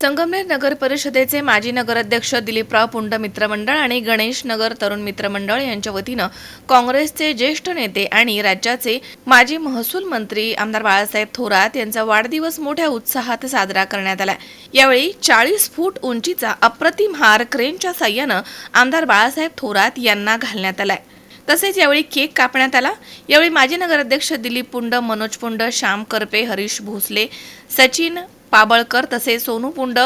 संगमनेर नगर परिषदेचे माजी नगराध्यक्ष दिलीपराव पुंड मित्रमंडळ आणि गणेश नगर तरुण मित्रमंडळ यांच्या वतीनं काँग्रेसचे ज्येष्ठ नेते आणि राज्याचे माजी महसूल मंत्री आमदार बाळासाहेब थोरात यांचा वाढदिवस मोठ्या उत्साहात साजरा करण्यात आला. यावेळी चाळीस फूट उंचीचा अप्रतिम हार क्रेनच्या साह्यानं आमदार बाळासाहेब थोरात यांना घालण्यात आलाय. तसेच यावेळी केक कापण्यात आला. यावेळी माजी नगराध्यक्ष दिलीप पुंड मनोज पुंड श्याम करपे हरीश भोसले सचिन पाबळकर तसेच सोनू पुंड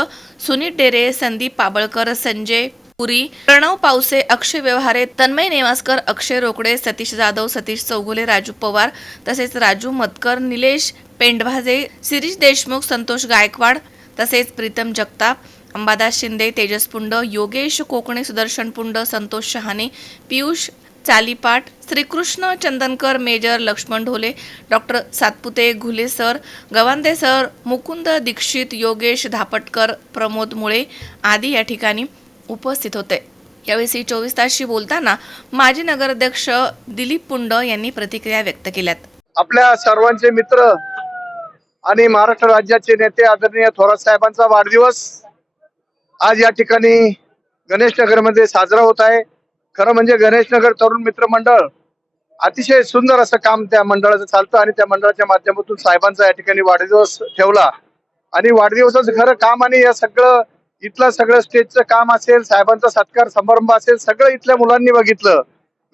सुनीत डेरे संदीप पाबळकर संजय पुरी प्रणव पावसे अक्षय व्यवहारे तन्मय नेवासकर अक्षय रोकडे सतीश जाधव सतीश चौगुले राजू पवार तसेच राजू मतकर निलेश पेंडभाजे शिरीष देशमुख संतोष गायकवाड तसेच Pritam Jagtap Ambadas Shinde Tejas Pund Yogesh Kokane Sudarshan Pund Santosh Shahane Piyush Chalipat Shrikrishna Chandankar major Laxman Dhole doctor Satpute Ghule sir Gawande sir Mukund Dixit Yogesh Dhapatkar Pramod Mule आदी या ठिकाणी उपस्थित होते. यावेळी C चोवीस तासशी बोलताना माजी नगराध्यक्ष दिलीप पुंड यांनी प्रतिक्रिया व्यक्त केल्यात. आपल्या सर्वांचे मित्र आणि महाराष्ट्र राज्याचे नेते आदरणीय थोरात साहेबांचा वाढदिवस आज या ठिकाणी गणेश नगरमध्ये साजरा होत आहे. खरं म्हणजे गणेशनगर तरुण मित्र मंडळ अतिशय सुंदर असं काम त्या मंडळाचं चालतं आणि त्या मंडळाच्या माध्यमातून साहेबांचा या ठिकाणी वाढदिवस ठेवला. आणि वाढदिवसाचं खरं काम आणि या सगळं इथलं सगळं स्टेजचं काम असेल साहेबांचा सत्कार समारंभ असेल सगळं इथल्या मुलांनी बघितलं.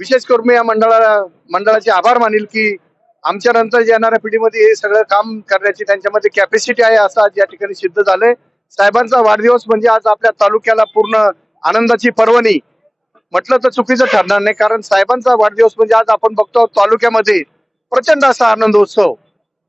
विशेष करून मी या मंडळाला मंडळाचे आभार मानील की आमच्या नंतर येणाऱ्या पिढीमध्ये हे सगळं काम करण्याची त्यांच्यामध्ये कॅपॅसिटी आहे असं आज या ठिकाणी सिद्ध झालंय. साहेबांचा वाढदिवस म्हणजे आज आपल्या तालुक्याला पूर्ण आनंदाची पर्वणी. म्हटलं तर चुकीचं ठरणार नाही. कारण साहेबांचा वाढदिवस म्हणजे आज आपण बघतो तालुक्यामध्ये प्रचंड असा आनंद उत्सव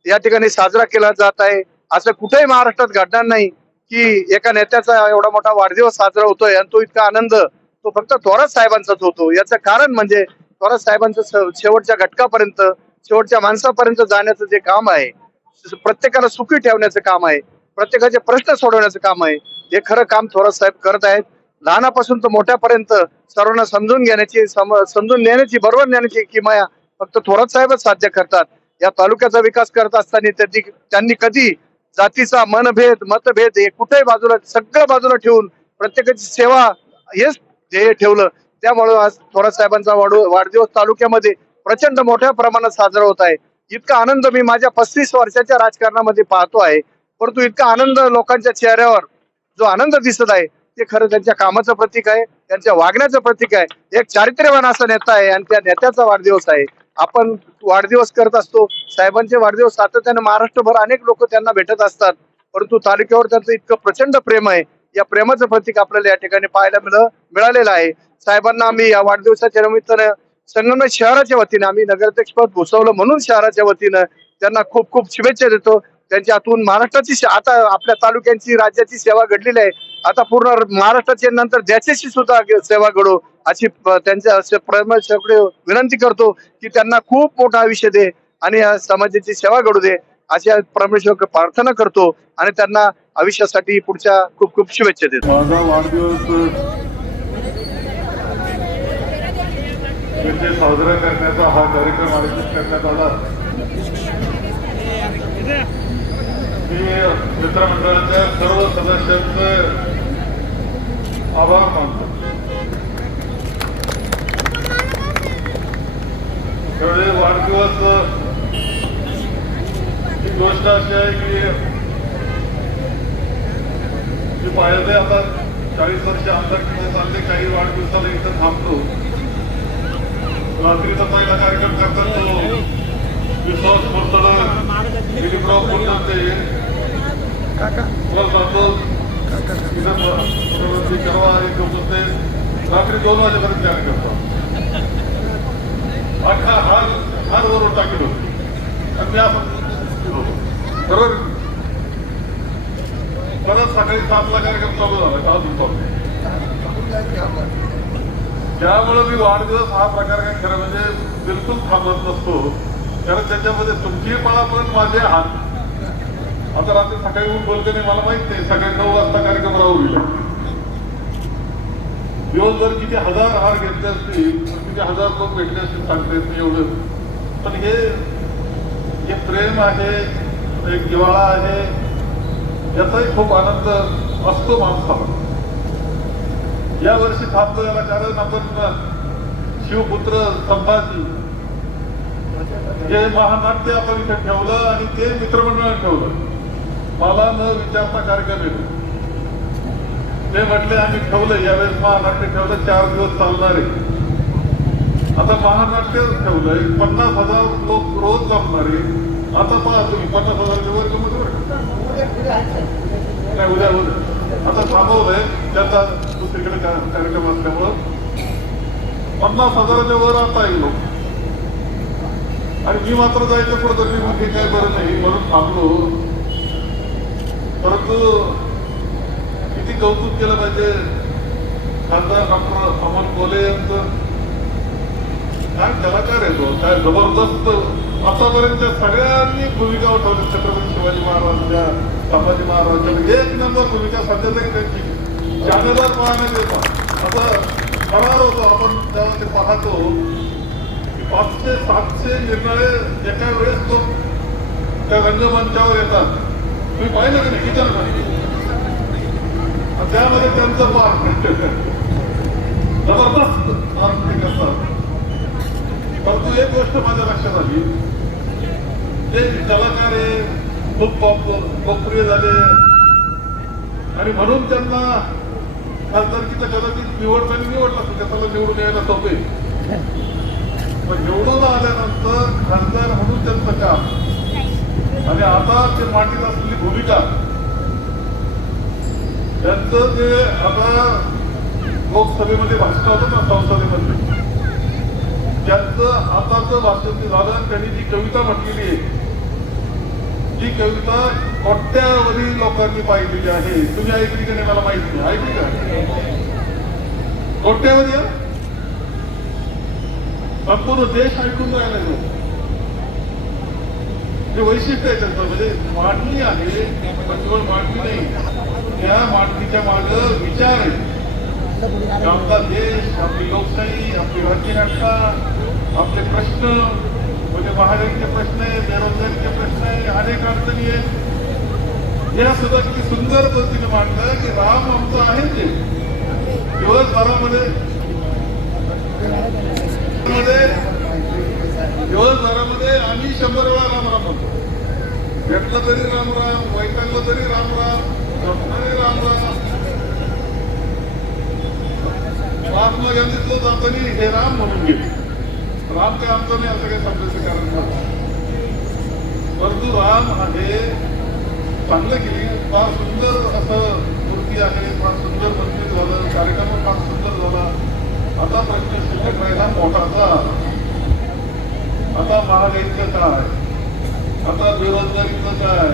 या ठिकाणी साजरा केला जात आहे. असं कुठेही महाराष्ट्रात घडणार नाही की एका नेत्याचा एवढा मोठा वाढदिवस साजरा होतोय आणि तो इतका आनंद तो फक्त थोरात साहेबांचाच होतो. याचं कारण म्हणजे थोरात साहेबांचं स- शेवटच्या घटकापर्यंत शेवटच्या माणसापर्यंत जाण्याचं जे काम आहे प्रत्येकाला सुखी ठेवण्याचं काम आहे प्रत्येकाचे प्रश्न सोडवण्याचं काम आहे हे खरं काम थोरात साहेब करत आहेत. लहानापासून तर मोठ्यापर्यंत सर्वांना समजून घेण्याची सम- समजून नेण्याची बरोबर नेण्याची किमया फक्त थोरात साहेबच साध्य करतात. या तालुक्याचा विकास करत असताना त्यांनी त्यांनी कधी जातीचा मनभेद मतभेद हे कुठेही बाजूला सगळं बाजूला ठेवून प्रत्येकाची सेवा हेच ध्येय ठेवलं. त्यामुळे आज थोरात साहेबांचा वाढ- वाढदिवस तालुक्यामध्ये प्रचंड मोठ्या प्रमाणात साजरा होत आहे. इतका आनंद मी माझ्या पस्तीस वर्षाच्या राजकारणामध्ये पाहतो आहे. परंतु इतका आनंद लोकांच्या चेहऱ्यावर जो आनंद दिसत आहे ते खरं त्यांच्या कामाचं प्रतीक आहे त्यांच्या वागण्याचं प्रतीक आहे. एक चारित्र्यवान असा नेता आहे आणि त्या नेत्याचा वाढदिवस आहे. आपण वाढदिवस करत असतो. साहेबांचे वाढदिवस सातत्याने महाराष्ट्रभर अनेक लोक त्यांना भेटत असतात. परंतु तालुक्यावर त्यांचं इतकं प्रचंड प्रेम आहे. या प्रेमाचं प्रतीक आपल्याला या ठिकाणी पाहायला मिळ मिळालेलं आहे. साहेबांना आम्ही या वाढदिवसाच्या निमित्तानं संगमनेर शहराच्या वतीनं आम्ही नगराध्यक्षपद भुसवलं म्हणून शहराच्या वतीनं त्यांना खूप खूप शुभेच्छा देतो. त्यांच्या हातून महाराष्ट्राची आता आपल्या तालुक्यांची राज्याची सेवा घडलेली आहे. आता पूर्ण महाराष्ट्राचे नंतर ज्याच्याशी सुद्धा सेवा घडो अशी त्यांच्या प्रेमाकडे विनंती करतो की त्यांना खूप मोठा आयुष्य दे आणि समाजाची सेवा घडू दे अशा परमेश्वर प्रार्थना करतो आणि त्यांना आयुष्यासाठी पुढच्या खूप खूप शुभेच्छा देतो. माझा वाढदिवस म्हणजे साजरा करण्याचा हा कार्यक्रम आयोजित करण्यात आला. मित्रमंडळाच्या सर्व सदस्यांचे आभार मानतो. त्यावेळी वाढदिवस ही गोष्ट अशी आहे की मी पाहिजे आता चाळीस वर्ष आमदार किंवा चालले काही वाढदिवसाला इथं थांबतो. रात्रीचा पहिला कार्यक्रम करतात तो विश्वास कोरतड दिलीपराव केव्हा एक होते रात्री दोन वाजेपर्यंत कार्यक्रम करतो. अख्खा हार हार वरून टाकेल होते आणि मी. बरोबर? परत सकाळी सातला कार्यक्रम चालू झाला का चालू? त्यामुळे मी वाढदिवस हा प्रकार काय खरं म्हणजे बिलकुल थांबत नसतो. कारण त्याच्यामध्ये तुमची पळापळ माझे हात. आता रात्री सकाळी उठून बोलते नाही मला माहीत नाही सकाळी नऊ वाजता कार्यक्रम राहू दिवसभर किती हजार हार घेतले असतील किती हजार लोक भेटले असतील सांगते एवढं. पण हे हे प्रेम आहे एक जिवाळा आहे याचाही खूप आनंद असतो माणसाला. या वर्षी थांबतो याला कारण आपण शिवपुत्र संभाजी हे महानाट्य आपण इथे ठेवलं आणि ते मित्रमंडळाने ठेवलं मला न विचारता कार्यक्रम येतो. ते म्हटले आम्ही ठेवलं यावेळेस महानाट्य ठेवलं चार दिवस चालणार आहे. आता महानाट्य ठेवलंय पन्नास हजार लोक रोज जमणारे आता पहा तुम्ही पन्नास हजारच्या वर बरं नाही उद्या उद्या. आता थांबवलंय त्याचा दुसरीकडे कार्यक्रम असल्यामुळं. पन्नास हजाराच्या वर आता येईल लोक. आणि मी मात्र जायचं पुढं मी म्हणजे काय बरं नाही. म्हणून थांबलो. परंतु किती कौतुक केलं पाहिजे. खासदार डॉक्टर अमन कोले यांचं. काय कलाकार आहे तो काय जबरदस्त. आतापर्यंत सगळ्यांनी भूमिका उठवली. छत्रपती शिवाजी महाराजांच्या संभाजी महाराजांच्या. एक नंबर भूमिका सध्या तरी त्यांची. जागेदार पाहण्यात येतात. आता करार होतो. आपण जेव्हा ते पाहतो. पाचशे सातशे निर्णय एका वेळेस तो त्या रंगमंचावर येतात. तुम्ही पाहिलं का नाही? किचन त्यामध्ये त्यांचं पाठ जबरदस्त ते करतात. परंतु एक गोष्ट माझ्या लक्षात आली. ते कलाकार आहे खूप पॉप लोकप्रिय झाले. आणि म्हणून त्यांना खासदारकीचा कदाचित निवडताना निवडला तर त्याला निवडून यायला सोपे. पण निवडून आल्यानंतर खासदार म्हणून त्यांचं काम आणि आता ते मांडीत असलेली भूमिका त्यांचं आता लोकसभेमध्ये भाषण होतं ना संसदेमध्ये. त्यांचं आताचं भाषण झालं त्यांनी जी कविता म्हटलेली आहे जी कविता कोट्यावधी लोकांनी पाहिलेली आहे. तुम्ही ऐकली का नाही मला माहिती नाही. ऐकली का? कोट्यावधी? हा? देश ऐकून राहिला तो. ते वैशिष्ट्य आहे त्यांचं म्हणजे मांडणी आहे पण केवळ मांडणी नाही त्या मांडणीच्या माग विचार आहे आमचा देश आपली लोकशाही आपली राज्यघटना आपले प्रश्न म्हणजे महागाईचे प्रश्न आहे बेरोजगारीचे प्रश्न आहे अनेक अडचणी आहेत या सुद्धा किती सुंदर पद्धतीने मांडलं की राम आमचं आहे ते दिवसभरामध्ये मध्ये दिवसभरामध्ये आम्ही शंभर वेळा राम म्हणतो. भेटलं तरी राम राम वैतागलं तरी राम राम तरी राम महात्मा गांधीतलं जातानी हे राम म्हणून गेले. राम काय आमचं नाही असं काही समजायचं कारण नाही. परंतु राम हे चांगलं केली फार सुंदर असं मूर्ती आहे फार सुंदर मंदिर झालं कार्यक्रम फार सुंदर झाला. आता प्रश्न शिल्लक राहिला मोठाचा आता महागाईचं काय आता बेरोजगारीचं काय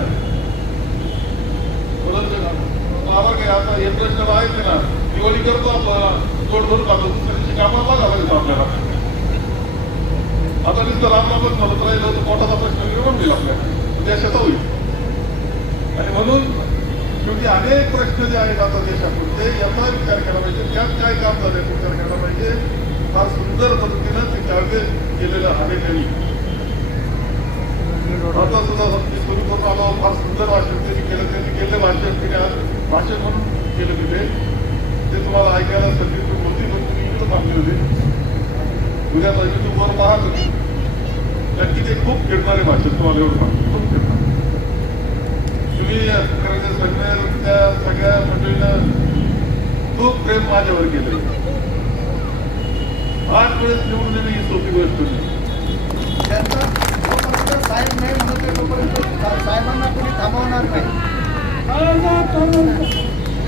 परत बाबा काय आता हे प्रश्न आहे ना. दिवाळी करतो आपण. जोड पाहतो खातो कामाला घालायचं आपल्याला. आता नुसतं रामबाबत म्हणत राहिलं तर पोटाचा प्रश्न निर्माण होईल आपल्या देशाचा होईल. आणि म्हणून शेवटी अनेक प्रश्न जे आहेत आता देशातून ते याचा विचार केला पाहिजे. त्यात काय काम झालं याचा विचार केला पाहिजे. फार सुंदर पद्धतीनं ते काव्य केलेलं आहे त्यांनी. आता सुद्धा मी सुरू करून आलो. फार सुंदर भाषण त्यांनी केलं. त्यांनी केलं भाषण तिने आज भाषण म्हणून केलं तिथे. ते तुम्हाला ऐकायला संधी होती पण तुम्ही इकडं मागले होते. उद्या बाजूची वर महाग होती. नक्की ते खूप फिरणारे भाषण तुम्हाला एवढं खूप फिरणार. तुम्ही सगळ्या त्या सगळ्या मंडळीनं खूप प्रेम माझ्यावर केलं आठ वेळेस निवडून येणे ही सोपी गोष्ट नाही त्यांचा जोपर्यंत साहेब नाही म्हणत आहे, तोपर्यंत सा- साहेबांना कोणी थांबवणार नाही.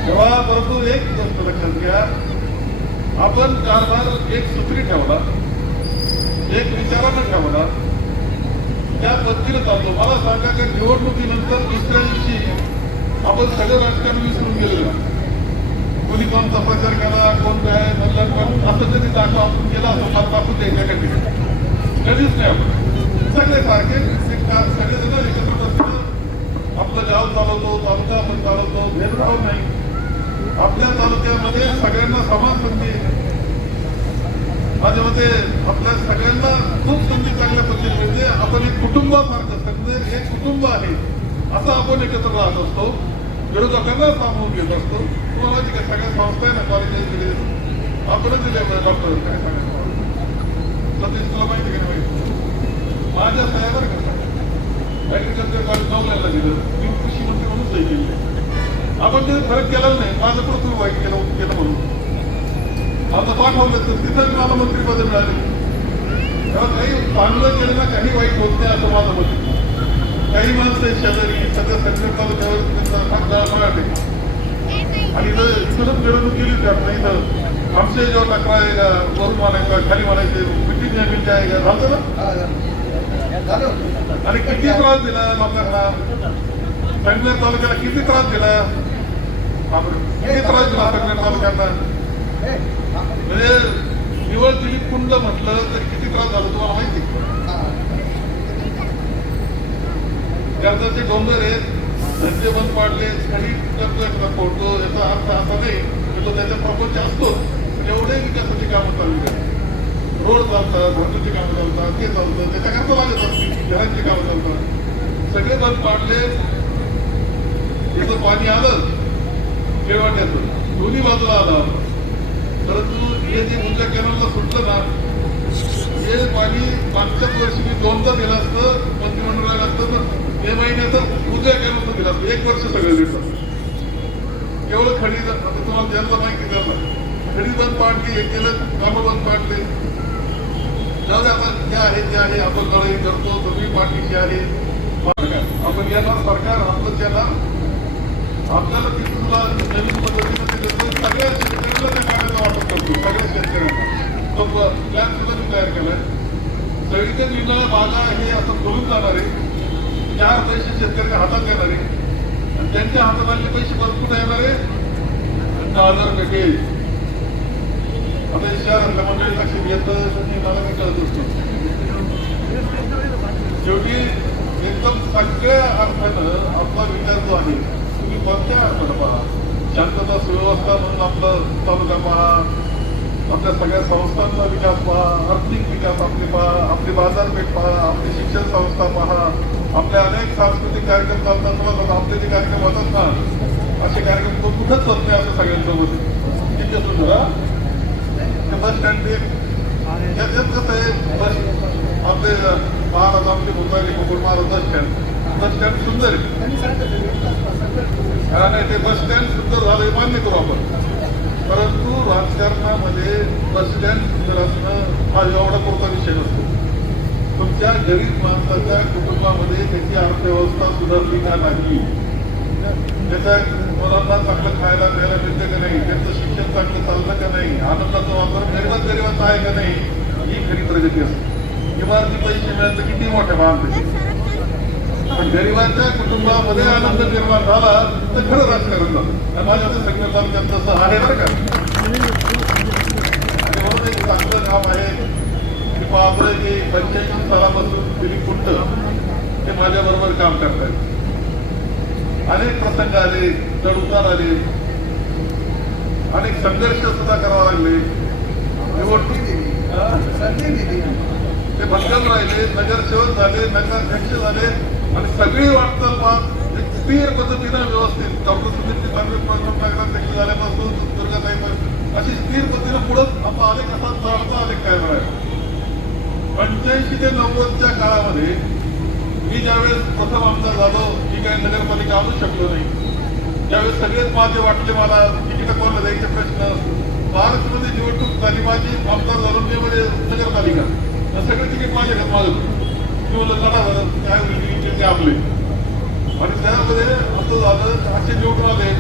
तेव्हा परंतु एक गोष्ट लक्षात घ्या. आपण कारभार एक सूत्री ठेवला एक विचारानं ठेवला. त्या पद्धतीने चालतो. मला सांगा का निवडणुकीनंतर दुसऱ्या दिवशी आपण सगळं राजकारण विसरून गेलेलो. कोणी कोणता प्रचार केला कोण काय म्हणलं कोण असं कधी दाखवा आपण केला असं फार दाखवून द्यायच्या कधीच नाही आपण. सगळे सारखे सगळेजण सगळे जण एकत्र बसतो आपलं गाव चालवतो तालुका आपण चालवतो भेदभाव नाही. आपल्या तालुक्यामध्ये सगळ्यांना समान संधी माझ्या मते आपल्या सगळ्यांना खूप संधी चांगल्या पद्धतीने मिळते. आपण एक कुटुंबासारखं सगळे एक कुटुंब आहे असं आपण एकत्र राहत असतो. विरोधकांना सामावून घेत असतो. तुम्हाला जी काही सगळ्या संस्था आहे ना कॉलेजेस दिले आपणच दिले डॉक्टर काय सांगायचं? सतीश तुला माहिती का नाही? माझ्या साहेबांना ऍग्रिकल्चर कॉलेज नवल्याला दिलं. मी कृषी मंत्री म्हणून सही केली. आपण ते फरक केला नाही. माझं पण तुम्ही वाईट केलं केलं म्हणून. आता पाठवलं तर तिथं मला मंत्रीपद मिळाले. तेव्हा काही चांगलं केलं ना काही वाईट होत नाही असं माझं मत काही माणसं शेजारी सध्या संकट त्यांचा आणि इथं सलग मिरवणूक केली होती नाही इथं आमच्या जेव्हा तक्रार आहे का? वरून मानायचा खाली मानायचे मिटिंग मिटिंग आहे का? झालं ना? आणि किती त्रास दिला लोकांना? संकट तालुक्याला किती त्रास दिला? किती त्रास दिला संकट तालुक्यांना? म्हणजे निवळ दिली कुंड म्हटलं तर किती त्रास झाला तुम्हाला माहिती हा. कर्जाचे डोंगर आहेत धंदे बंद पाडले खरी कर्ज फोडतो याचा अर्थ असा नाही की तो त्याच्या प्रपंच असतो एवढे विकासाची कामं चालू आहेत. रोड चालतात धंद्याची कामं चालतात ते चालतं त्याच्याकरता लागत असतील घरांची कामं चालतात. सगळे बंद पाडले याचं पाणी आलं केवाट्याचं दोन्ही बाजूला आलं. परंतु हे जे मुंजा कॅनलला सुटलं ना हे पाणी मागच्याच वर्षी मी दोनदा दिलं असतं मंत्रिमंडळाला असतं तर कॅनलचं एक वर्ष सगळं दिलं केवळ खडी आता तुम्हाला ज्यांना माहिती द्यायला खडी बंद पाडली हे केलं कामं बंद पाडले. जाऊ दे आपण जे आहे ते आहे आपण लढाई करतो सगळी पार्टीची आहे. आपण याला सरकार आपलं त्याला आपल्याला किती तुला नवीन पद्धतीने ते सगळ्या शेतकऱ्यांना त्या कागदाचा वापर करतो सगळ्या शेतकऱ्यांना. तो प्लॅन सुद्धा मी तयार केलाय. सगळीकडे निर्णय बागा हे असं खोलून जाणार आहे. चार पैसे शेतकऱ्याच्या हातात येणार आहे. त्यांच्या हातात पैसे भरपूर येणार आहे आणि दहा हजार रुपये घेईल आता शहरातल्या मंडळी लक्ष घेतं मला मी कळत असतो शेवटी एकदम सगळ्या अर्थानं आपला विचार जो आहे तुम्ही कोणत्या अर्थानं पहा? शांतता सुव्यवस्था म्हणून आपलं तालुका पहा. आपल्या सगळ्या संस्थांचा विकास पहा. आर्थिक विकास आपले पहा. आपली बाजारपेठ पहा. आपली शिक्षण संस्था पहा. आपले अनेक सांस्कृतिक कार्यक्रम चालतात तुम्हाला आपले जे कार्यक्रम होतात ना असे कार्यक्रम तो कुठंच होत नाही असं सगळ्यांसोबत तिथे सुद्धा ते बस स्टँड याच्यात कसं आहे? बस आपले महाराज आपले भोपाळी कोकण महाराज बस स्टँड बस स्टँड सुंदर आहे. नाही ते बस स्टँड सुंदर झालं हे मान्य करू आपण. परंतु राजकारणामध्ये बस स्टँड सुंदर असणं हा एवढा पुरता विषय नसतो. तुमच्या गरीब माणसाच्या कुटुंबामध्ये त्याची अर्थव्यवस्था सुधारली का नाही? त्याच्या मुलांना चांगलं खायला प्यायला मिळतं का नाही? त्यांचं शिक्षण चांगलं चाललं का नाही? आनंदाचा वापर गरीबात गरीबाचा आहे का नाही? ही खरी प्रगती असते. इमारती पैसे मिळायचं किती मोठ्या बांधते गरिबांच्या कुटुंबामध्ये आनंद निर्माण झाला तर खरं राजकारण झालं. माझ्या सगळं तालुक्यात तसं आहे बरं का? आणि म्हणून एक चांगलं काम आहे की माझं की पंच्याऐंशी सालापासून दिलीप कुंट ते माझ्याबरोबर काम करतायत. अनेक प्रसंग आले चढउतार आले. अनेक संघर्ष सुद्धा करावे लागले. निवडणूक ते भंगल राहिले नगरसेवक झाले नगराध्यक्ष झाले. आणि सगळी वाटचाल मग एक स्थिर पद्धतीनं व्यवस्थित डॉक्टर सुनील चांगले नगराध्यक्ष झाल्यापासून दुर्गाताई अशी स्थिर पद्धतीनं पुढं आपला आलेख असा चालता आलेख काय आहे पंच्याऐंशी ते नव्वदच्या काळामध्ये मी ज्यावेळेस प्रथम आमदार झालो मी काही नगरपालिका आणू शकलो नाही. त्यावेळेस सगळेच माझे वाटले मला तिकीट कोणाला द्यायचे प्रश्न महाराष्ट्रामध्ये निवडणूक झाली माझी आमदार झालो मी म्हणजे नगरपालिका. तर सगळे तिकीट माझ्या घरात माझं मी म्हणलं लढा झालं काय ते आपले आणि त्यामध्ये असं झालं असे निवडून आले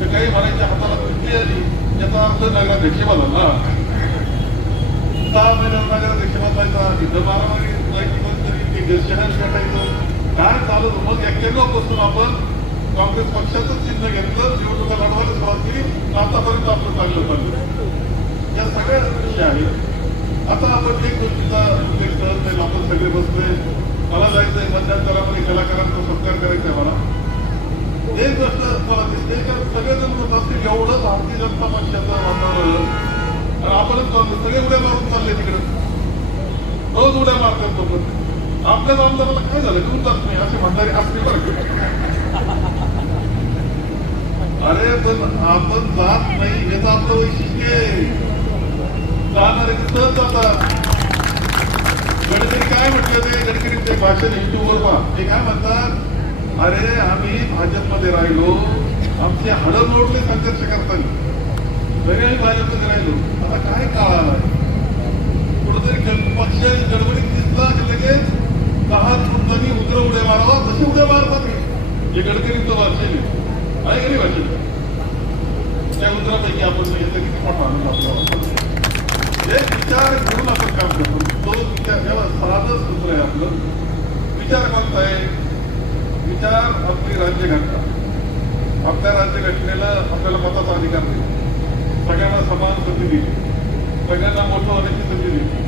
तर काही म्हणायच्या हाताला कुठली आली याचा अर्थ नगराध्यक्ष बदलला सहा महिन्यात नगराध्यक्ष बदलायचा इथं मारामारी जायची पण तरी ते शहर भेटायचं काय चालत मग एक्क्याण्णवपासून आपण काँग्रेस पक्षाचं चिन्ह घेतलं निवडणुका लढवायला सुरुवात केली आतापर्यंत आपलं चांगलं चाललं या सगळ्या विषय आहेत आता आपण एक गोष्टीचा उल्लेख करत नाही आपण सगळे बसले मला जायचंय मध्यंतरामध्ये कलाकारांचा सत्कार करायचा आहे मला एक गोष्ट मला दिसते का सगळेजण म्हणत असतील एवढं भारतीय जनता पक्षाचं वातावरण आपणच सगळे उड्या मारून चालले तिकडे. रोज उड्या मारतात तो पण आपल्याच आमदाराला काय झालं? घेऊन जात नाही. असे म्हणणारे असले बरं अरे पण आपण जात नाही. हेच आपलं वैशिष्ट्य आहे. जाणारे सहज जातात. गडकरी काय म्हटलं ते? गडकरी ते भाषण युट्यूबवर पहा ते काय म्हणतात? अरे आम्ही भाजपमध्ये राहिलो. आमचे हाडं मोडले संघर्ष करताना. तरी आम्ही भाजपमध्ये राहिलो. काय काळ आलाय कुठंतरी पक्ष गडबडीत दिसला की लगेच दहा फुटांनी उतर उड्या मारावा तसे उड्या मारतात हे. हे गडकरींचं भाषण आहे. की का नाही त्या उत्तरापैकी आपण घेतलं किती मोठा आनंद आपला एक विचार घेऊन आपण काम करतो. तो विचार याला साधं सूत्र आहे आपलं. विचार कोणता आहे? विचार आपली राज्यघटना. आपल्या राज्यघटनेला आपल्याला मताचा अधिकार दिला सगळ्यांना समान संधी दिली सगळ्यांना मोठं होण्याची संधी दिली.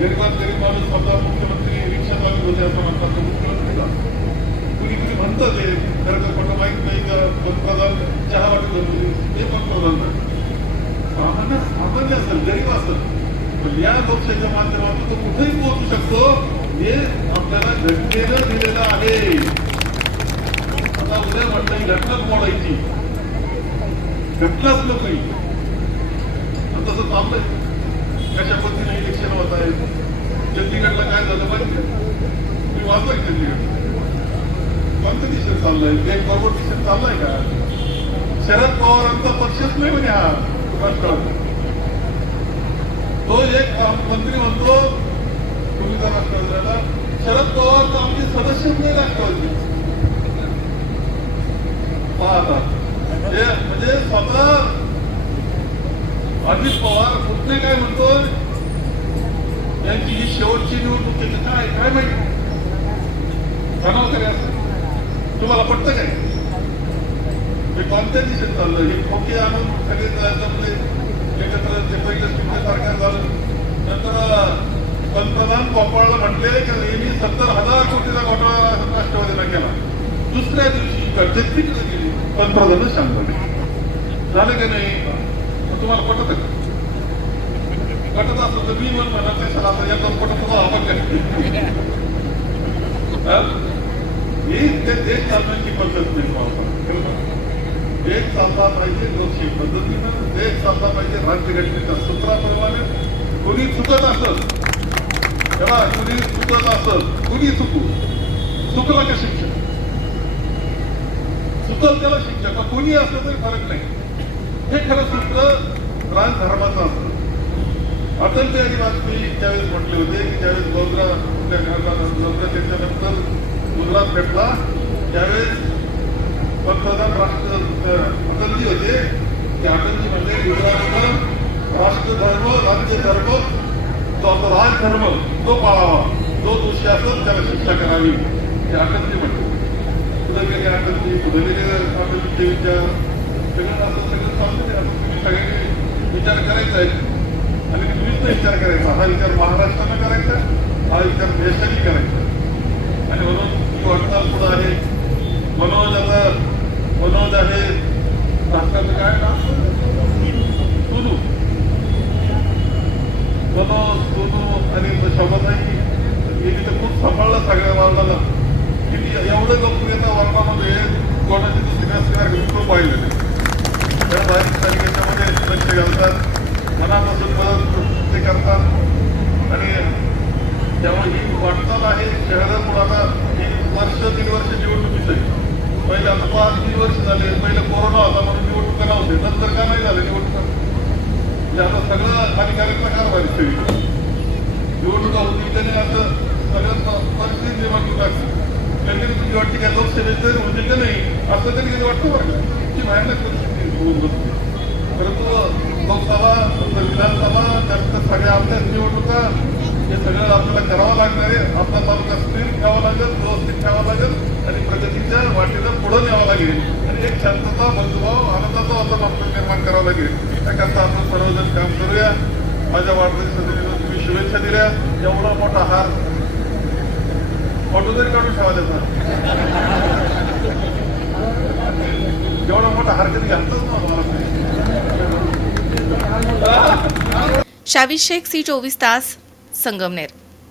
गरीबात गरीब माणूस स्वतः मुख्यमंत्री रिक्षा चालू होते असं म्हणतात तर मुख्यमंत्री कुणी कुणी म्हणतं ते खरं तर खोटं माहीत नाही का पंतप्रधान चहा वाटत होते ते पंतप्रधान सामान्य सामान्य असेल गरीब असेल. पण या पक्षाच्या माध्यमातून तो कुठेही पोहोचू शकतो हे आपल्याला घटनेनं दिलेलं आहे. आता उद्या म्हटलं ही घटनाच मोडायची. घटनाच नको ही. आणि तसं चाललंय कशा पद्धतीने इलेक्शन होत आहे? चंदीगडला काय झालं माहिती मी वाचतोय चंदीगड. कोणतं दिशेत चाललंय? ते बरोबर दिशेत चाललंय का? शरद पवारांचा पक्षच नाही म्हणे हा. राष्ट्रवादी तो एक मंत्री म्हणतो तुम्ही पूर्वीचा राष्ट्रवादीला शरद पवार तर आमचे सदस्यच नाही राष्ट्रवादी पाहता म्हणजे स्वतः अजित पवार कुठले काय म्हणतोय त्यांची ही शेवटची निवडणूक आहे. काय काय माहिती? म्हणावं तरी असं तुम्हाला पटतं काय? हे कोणत्या दिशेत चाललं हे खोके आणून सगळे जमले एकत्र ते पहिलं शिंदे सरकार झालं. नंतर पंतप्रधान गोपाळला म्हटले की यांनी सत्तर हजार कोटीचा घोटाळा राष्ट्रवादीला केला. दुसऱ्या दिवशी छत्तीसकडे गेली. पंतप्रधान सांगतो झालं का नाही? तुम्हाला पटत पटत असत तर मी पण म्हणा सर आता याचा पटत होता आपण काय? ही? ते देश चालण्याची पद्धत नाही देश चालला पाहिजे लोकशाही पद्धतीनं देश चालला पाहिजे राज्यघटनेच्या सूत्राप्रमाणे कुणी चुकत असत त्याला कुणी चुकत असत कुणी चुकू? चुकला का शिक्षक चुकल त्याला शिक्षक कोणी कुणी असलं तरी फरक नाही. हे खरं सूत्र राजधर्माचं असतं. अटल बिहारी वाजपेयी त्यावेळेस म्हटले होते की ज्यावेळेस गोंद्रा आपल्या घराला गोंधळा त्याच्यानंतर गुजरात भेटला त्यावेळेस पंतप्रधान राष्ट्र अटलजी होते. ते अटलजी म्हणजे गुजरातनं राष्ट्रधर्म राज्यधर्म जो आपला राजधर्म तो पाळावा. जो दोषी असेल त्याला शिक्षा करावी. हे अटलजी म्हणले. कुठं गेले अटलजी पुढे गेले अटलजी विचार सगळं असं सगळं सांगून आहे तुम्ही सगळ्यांनी विचार करायचा आहे आणि तुम्हीच विचार करायचा हा विचार महाराष्ट्रानं करायचा हा विचार देशाने करायचा आणि म्हणून ही वाटचाल पुढं आहे मनोज आता मनोज आहे राष्ट्राचं काय नाव सुनू मनोज सुनू आणि शोभाताई यांनी तर खूप सांभाळलं सगळ्या वर्णाला किती एवढं लोकप्रियता वर्णामध्ये कोणाची दुसरी असणार खूप पाहिलं नाही याच्यामध्ये लक्ष घालतात मनापासून मदत ते करतात आणि त्यामुळे ही वाटचाल आहे शहरात आता ही वर्ष तीन वर्ष निवडणुकीच आहे पहिले आता पाच तीन वर्ष झाले पहिले कोरोना होता म्हणून निवडणुका नव्हते नंतर का नाही झालं निवडणुका म्हणजे आता सगळं हानिकारक प्रकार कारभारी सगळी त्याने असं सगळं परिस्थिती निर्माण होत असते कधी तुझी वाटते का? लोकसभेत जरी होतील का नाही? असं कधी कधी वाटतं बरं का की भयानक परिस्थिती होऊन परंतु लोकसभा नंतर विधानसभा त्यानंतर सगळ्या आपल्या निवडणुका हे सगळं आपल्याला करावं लागणार आहे. आपला तालुका स्थिर ठेवावा लागेल व्यवस्थित ठेवावा लागेल आणि प्रगतीच्या वाटेला पुढे न्यावं लागेल. आणि एक शांतता बंधुभाव आनंदाचा वातावरण निर्माण करावं लागेल. त्याकरता आपण सर्वजण काम करूया. माझ्या वाढदिवसाच्या तुम्ही शुभेच्छा दिल्या. एवढा मोठा हार. फोटो तरी काढून ठेवा त्याचा. एवढा मोठा शेख सी चोवीस तास संगमनेर.